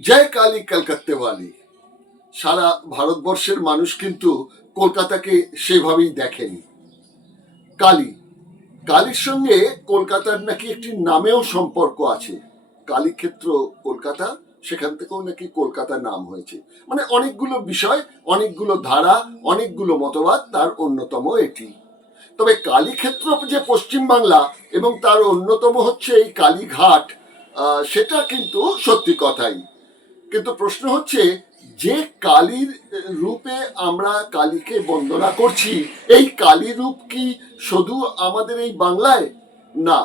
জয় কালী কলকাতা ওয়ালি। সারা ভারতবর্ষের মানুষ কিন্তু কলকাতাকে সেভাবেই দেখেনি। কালী, কালীর সঙ্গে কলকাতার নাকি একটি নামেও সম্পর্ক আছে। কালীক্ষেত্র কলকাতা, সেখান থেকেও নাকি কলকাতা নাম হয়েছে। মানে অনেকগুলো বিষয়, অনেকগুলো ধারা, অনেকগুলো মতবাদ, তার অন্যতম এটি। তবে কালীক্ষেত্র যে পশ্চিমবাংলা এবং তার অন্যতম হচ্ছে এই কালীঘাট, সেটা কিন্তু সত্যি কথাই। কিন্তু প্রশ্ন হচ্ছে, যে কালীর রূপে আমরা কালীকে বন্দনা করছি, এই কালী রূপ কি শুধু আমাদের এই বাংলায়? না,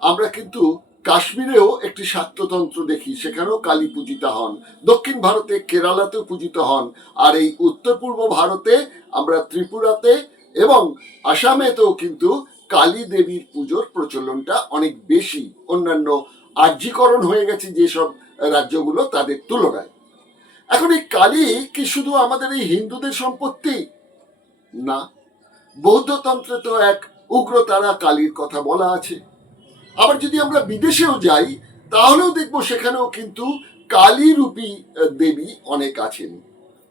আমরা কিন্তু কাশ্মীরেও একটি শাক্ততন্ত্র দেখি, সেখানেও কালী পূজিতা হন। দক্ষিণ ভারতে কেরালাতেও পূজিত হন। আর এই উত্তর পূর্ব ভারতে আমরা ত্রিপুরাতে এবং আসামেতেও কিন্তু কালী দেবীর পুজোর প্রচলনটা অনেক বেশি, অন্যান্য আর্যীকরণ হয়ে গেছে যেসব রাজ্যগুলো তাদের তুলনায়। এখন এই কালী কি শুধু আমাদের এই হিন্দুদের সম্পত্তি? না, বৌদ্ধতন্ত্রে তো এক উগ্রতারা কালীর কথা বলা আছে। আবার যদি আমরা বিদেশেও যাই, তাহলেও দেখবো সেখানেও কিন্তু কালী রূপী দেবী অনেক আছেন।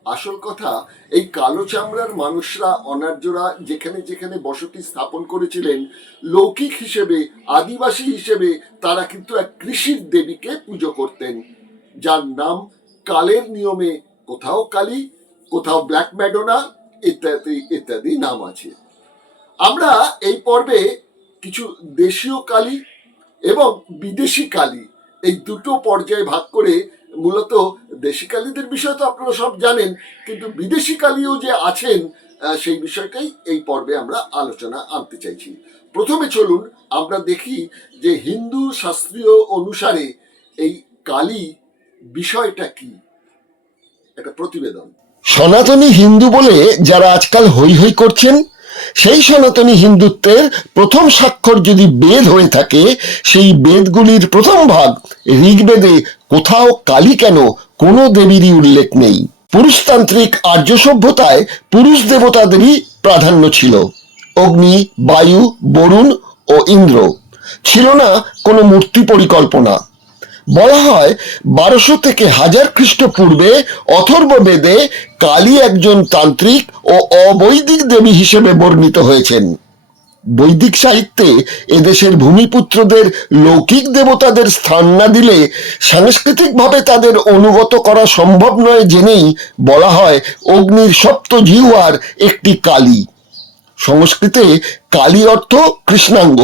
আসল কথা, এই কালো চামড়ার মানুষরা, অনার্যরা যেখানে যেখানে বসতি স্থাপন করেছিলেন, লৌকিক হিসেবে, আদিবাসী হিসেবে তারা কিন্তু এক কৃষির দেবীকে পুজো করতেন, যার নাম কালের নিয়মে কোথাও কালী, কোথাও ব্ল্যাক ম্যাডোনা ইত্যাদি ইত্যাদি নাম আছে। আমরা এই পর্বে কিছু দেশীয় কালী এবং বিদেশি কালী, এই দুটো পর্যায়ে ভাগ করে, মূলত দেশি কালীদের বিষয় তো আপনারা সব জানেন, কিন্তু বিদেশি কালীও যে আছেন সেই বিষয়টাই এই পর্বে আমরা আলোচনা আনতে চাইছি। প্রথমে চলুন আমরা দেখি যে হিন্দু শাস্ত্রীয় অনুসারে এই কালী বিষয়টা কি। একটা প্রতিবেদন। সনাতনী হিন্দু বলে যারা আজকাল হৈ হৈ করছেন, সেই সনাতনী হিন্দুত্বের প্রথম স্বাক্ষর যদি বেদ হয়ে থাকে, সেই বেদগুলির প্রথম ভাগ ঋগ্বেদে কোথাও কালী কেন কোনো দেবীরই উল্লেখ নেই। পুরুষতান্ত্রিক আর্য সভ্যতায় পুরুষ দেবতাদেরই প্রাধান্য ছিল। অগ্নি, বায়ু, বরুণ ও ইন্দ্র। ছিল না কোনো মূর্তি পরিকল্পনা। বলা হয় 1200 থেকে 1000 খ্রিস্টপূর্বে অথর্ববেদে কালী একজন তান্ত্রিক ও অবৈদিক দেবী হিসেবে বর্ণিত হয়েছেন। বৈদিক সাহিত্যে এদেশের ভূমিপুত্রদের লৌকিক দেবতাদের স্থান না দিলে সাংস্কৃতিকভাবে তাদের অনুগত করা সম্ভব নয় জেনেই বলা হয় অগ্নির সপ্ত জিহ্বার একটি কালী। সংস্কৃতে কালী অর্থ কৃষ্ণাঙ্গ,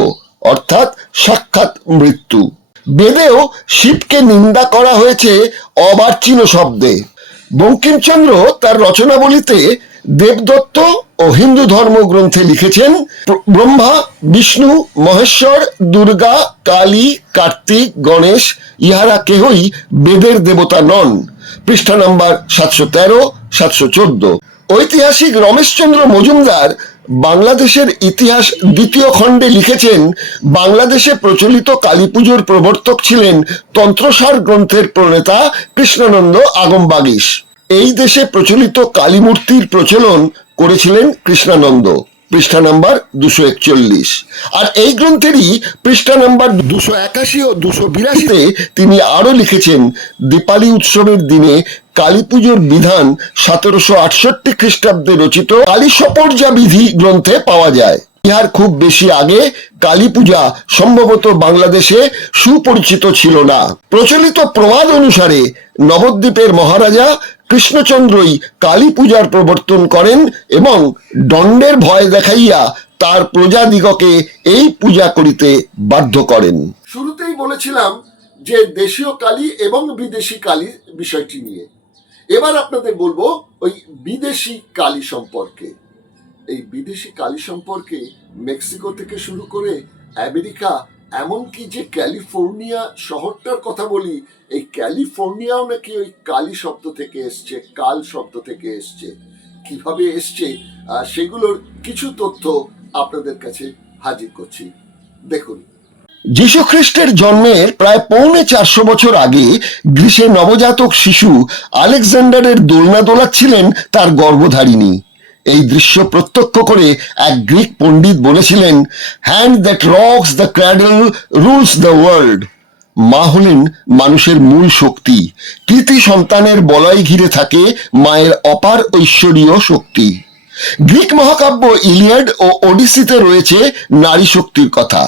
অর্থাৎ সাক্ষাৎ মৃত্যু। বেদেও শিবকে নিন্দা করা হয়েছে অবার্চিন শব্দে। বঙ্কিমচন্দ্র তার রচনাবলিতে দেবদত্ত ও হিন্দু ধর্মগ্রন্থে লিখেছেন, ব্রহ্মা, বিষ্ণু, মহেশ্বর, দুর্গা, কালী, কার্তিক, গণেশ ইহারা কেহই বেদের দেবতা নন। পৃষ্ঠা নম্বর 713, 714। ঐতিহাসিক রমেশচন্দ্র মজুমদার বাংলাদেশের ইতিহাস দ্বিতীয় খণ্ডে লিখেছেন, বাংলাদেশে প্রচলিত কালী পুজোর প্রবর্তক ছিলেন তন্ত্রসার গ্রন্থের প্রণেতা কৃষ্ণানন্দ আগমবাগীশ। এই দেশে প্রচলিত কালী মূর্তির প্রচলন করেছিলেন কৃষ্ণানন্দ। পৃষ্ঠা নম্বর 241। আর এই গ্রন্থেরই পৃষ্ঠা নম্বর 281 ও 282-তে তিনি আরো লিখেছেন, দীপালি উৎসবের দিনে কালী পুজোর বিধান 1768 খ্রিস্টাব্দে রচিত কালী সপর্যা বিধি গ্রন্থে পাওয়া যায়। ইহার খুব বেশি আগে কালী পূজা সম্ভবত বাংলাদেশে সুপরিচিত ছিল না। প্রচলিত প্রবাদ অনুসারে নবদ্বীপের মহারাজা কৃষ্ণচন্দ্রই কালী পূজার প্রবর্তন করেন এবং দণ্ডের ভয় দেখাইয়া তার প্রজাদিগকে এই পূজা করিতে বাধ্য করেন। শুরুতেই বলেছিলাম যে দেশীয় কালী এবং বিদেশি কালীর বিষয়টি নিয়ে। এবার আপনাদের বলবো ওই বিদেশি কালী সম্পর্কে। এই বিদেশি কালী সম্পর্কে মেক্সিকো থেকে শুরু করে আমেরিকা, এমনকি যে ক্যালিফোর্নিয়া শহরটার কথা বলি, এই ক্যালিফোর্নিয়াও নাকি ওই কালী শব্দ থেকে এসছে, কাল শব্দ থেকে এসছে। কিভাবে এসছে সেগুলোর কিছু তথ্য আপনাদের কাছে হাজির করছি, দেখুন। যীশু খ্রিস্টের জন্মের প্রায় 450 বছর আগে গ্রীসে নবজাতক শিশু আলেকজান্ডারের দোলনা দোলাচ্ছিলেন তার গর্ভধারিণী। এই দৃশ্য প্রত্যক্ষ করে এক গ্রিক পণ্ডিত বলেছিলেন, hand that rocks the cradle rules the world. মা হলেন মানুষের মূল শক্তি। কৃতি সন্তানের বলয় ঘিরে থাকে মায়ের অপার ঐশ্বরীয় শক্তি। গ্রিক মহাকাব্য ইলিয়াড ও ওডিসিতে রয়েছে নারী শক্তির কথা।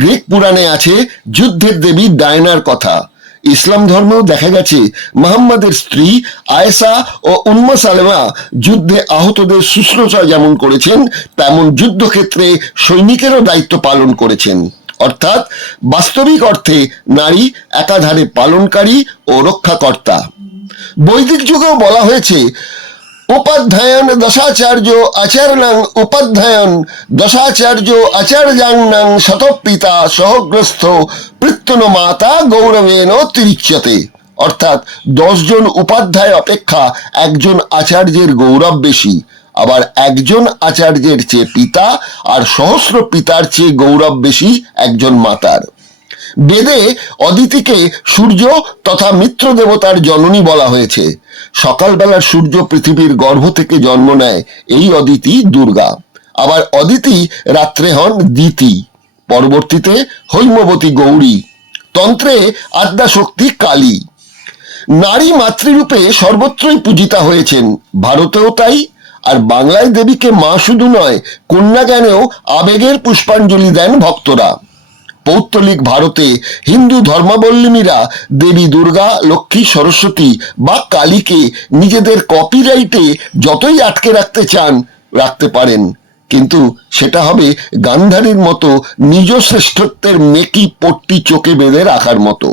গ্রিক পুরাণে আছে যুদ্ধের দেবী ডায়নার কথা। ইসলাম ধর্মেও দেখা গেছে মুহাম্মাদের স্ত্রী আয়েশা ও উম্মে সালেমা যুদ্ধে আহতদের শুশ্রূষা যেমন করেছেন, তেমন যুদ্ধক্ষেত্রে সৈনিকেরও দায়িত্ব পালন করেছেন। অর্থাৎ বাস্তবিক অর্থে নারী একাধারে পালনকারী ও রক্ষাকর্তা। বৈদিক যুগেও বলা হয়েছে উপাধ্যায়ন দশাচার্য আচার্যাং উপাধ্যায়ন দশাচার্য আচার্যাং শতপিতা সহগ্রস্থ পৃত্তন মাতা গৌরবেন তিরিচ্যতে। অর্থাৎ 10 জন উপাধ্যায় অপেক্ষা একজন আচার্যের গৌরব বেশি, আবার একজন আচার্যের চেয়ে পিতা আর সহস্র পিতার চেয়ে গৌরব বেশি একজন মাতার। বেদে অদিতিকে সূর্য তথা মিত্র দেবতার জননী বলা হয়েছে। সকালবেলার সূর্য পৃথিবীর গর্ভ থেকে জন্ম নেয়, এই অদিতি দুর্গা। আবার অদিতি রাত্রে হন দিতি, পরবর্তীতে হৈমবতী গৌরী। তন্ত্রে আদ্যাশক্তি কালী। নারী মাতৃরূপে সর্বত্রই পূজিতা হয়েছেন, ভারতেও তাই। আর বাংলায় দেবীকে মা শুধু নয়, কন্যা জ্ঞানেও আবেগের পুষ্পাঞ্জলি দেন ভক্তরা। পৌত্তলিক ভারতে হিন্দু ধর্মাবলম্বীরা দেবী দুর্গা, লক্ষ্মী, সরস্বতী বা কালীকে নিজেদের কপিরাইটে যতই আটকে রাখতে চান রাখতে পারেন, কিন্তু সেটা হবে গান্ধারীর মতো নিজ শ্রেষ্ঠত্বের মেকি পট্টি চোখে বেঁধে রাখার মতো।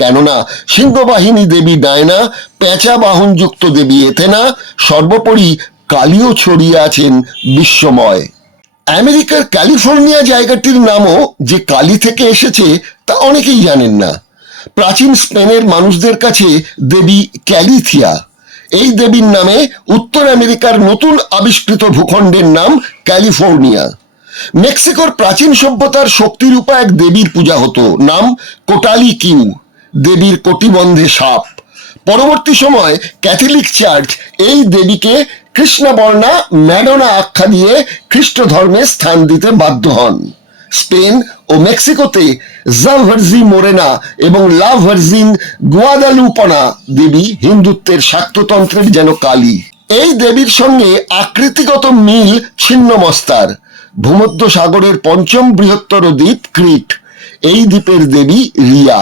কেননা সিংহবাহিনী দেবী ডায়না, পেঁচা বাহনযুক্ত দেবী এথেনা, সর্বোপরি কালীও ছড়িয়ে আছেন বিশ্বময়। আমেরিকার ক্যালিফোর্নিয়া জায়গাটির নামও যে কালী থেকে এসেছে তা অনেকেই জানেন না। প্রাচীন স্পেনের মানুষদের কাছে দেবী ক্যালিথিয়া। এই দেবীর নামে উত্তর আমেরিকার নতুন আবিষ্কৃত ভূখণ্ডের নাম ক্যালিফোর্নিয়া। মেক্সিকোর প্রাচীন সভ্যতার শক্তিরূপা এক দেবীর পূজা হতো, নাম কোটালি কিউ, দেবীর কটিবন্ধে সাপ। পরবর্তী সময় ক্যাথলিক চার্চ এই দেবীকে কৃষ্ণবর্ণা ম্যাডোনা আখ্যা দিয়ে খ্রিস্ট ধর্মে স্থান দিতে বাধ্য হন। স্পেন ও মেক্সিকোতে জা ভার্জি মোরেনা এবং লা ভার্জিন গুয়াদালুপনা দেবী হিন্দুত্বের শাক্ততন্ত্রের যেন কালী। এই দেবীর সঙ্গে আকৃতিগত মিল ছিন্নমস্তার। ভূমধ্য সাগরের 5ম বৃহত্তর দ্বীপ ক্রিট, এই দ্বীপের দেবী রিয়া।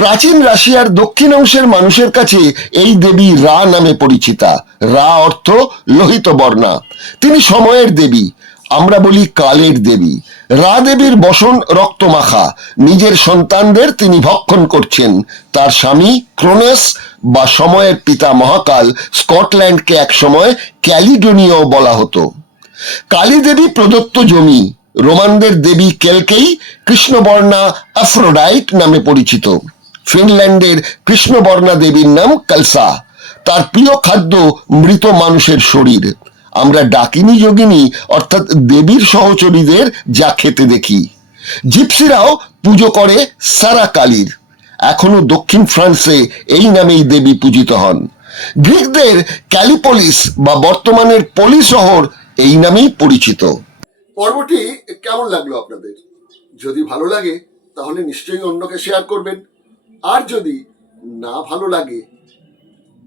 প্রাচীন রাশিয়ার দক্ষিণ অংশের মানুষের কাছে এই দেবী রা নামে পরিচিতা। রা অর্থ লোহিত বর্ণা। তিনি সময়ের দেবী, আমরা বলি কালের দেবী। রা দেবীর বসন রক্তমাখা, নিজের সন্তানদের তিনি ভক্ষণ করছেন। তার স্বামী ক্রোনাস বা সময়ের পিতা মহাকাল স্কটল্যান্ডকে একসময় ক্যালিডোনিয়াও বলা হতো। কালী দেবী প্রদত্ত জমি। রোমানদের দেবী কেলকেই কৃষ্ণবর্ণা অ্যাফ্রোডাইট নামে পরিচিত। ফিনল্যান্ডের কৃষ্ণবর্ণা দেবীর নাম কালসা। তার প্রিয় খাদ্য মৃত মানুষের শরীর। আমরা ডাকিনী যোগিনী অর্থাৎ দেবীর সহচরীদের যা খেতে দেখি। জিপসিরাও পুজো করে সারা কালীর। এখনো দক্ষিণ ফ্রান্সে এই নামেই দেবী পূজিত হন। গ্রিকদের ক্যালিপোলিস বা বর্তমানের পলি শহর এই নামেই পরিচিত। পর্বটি কেমন লাগলো আপনাদের? যদি ভালো লাগে তাহলে নিশ্চয়ই অন্যকে শেয়ার করবেন। আর যদি না ভালো লাগে,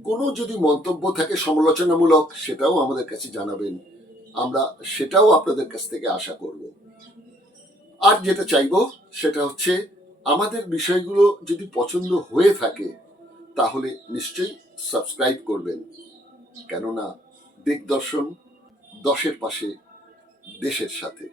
কোনো যদি মন্তব্য থাকে সমালোচনামূলক, সেটাও আমাদের কাছে জানাবেন। আমরা সেটাও আপনাদের কাছ থেকে আশা করব। আর যেটা চাইবো সেটা হচ্ছে আমাদের বিষয়গুলো যদি পছন্দ হয়ে থাকে তাহলে নিশ্চয়ই সাবস্ক্রাইব করবেন। কেননা দিগদর্শন 10-এর পাশে, দেশের সাথে।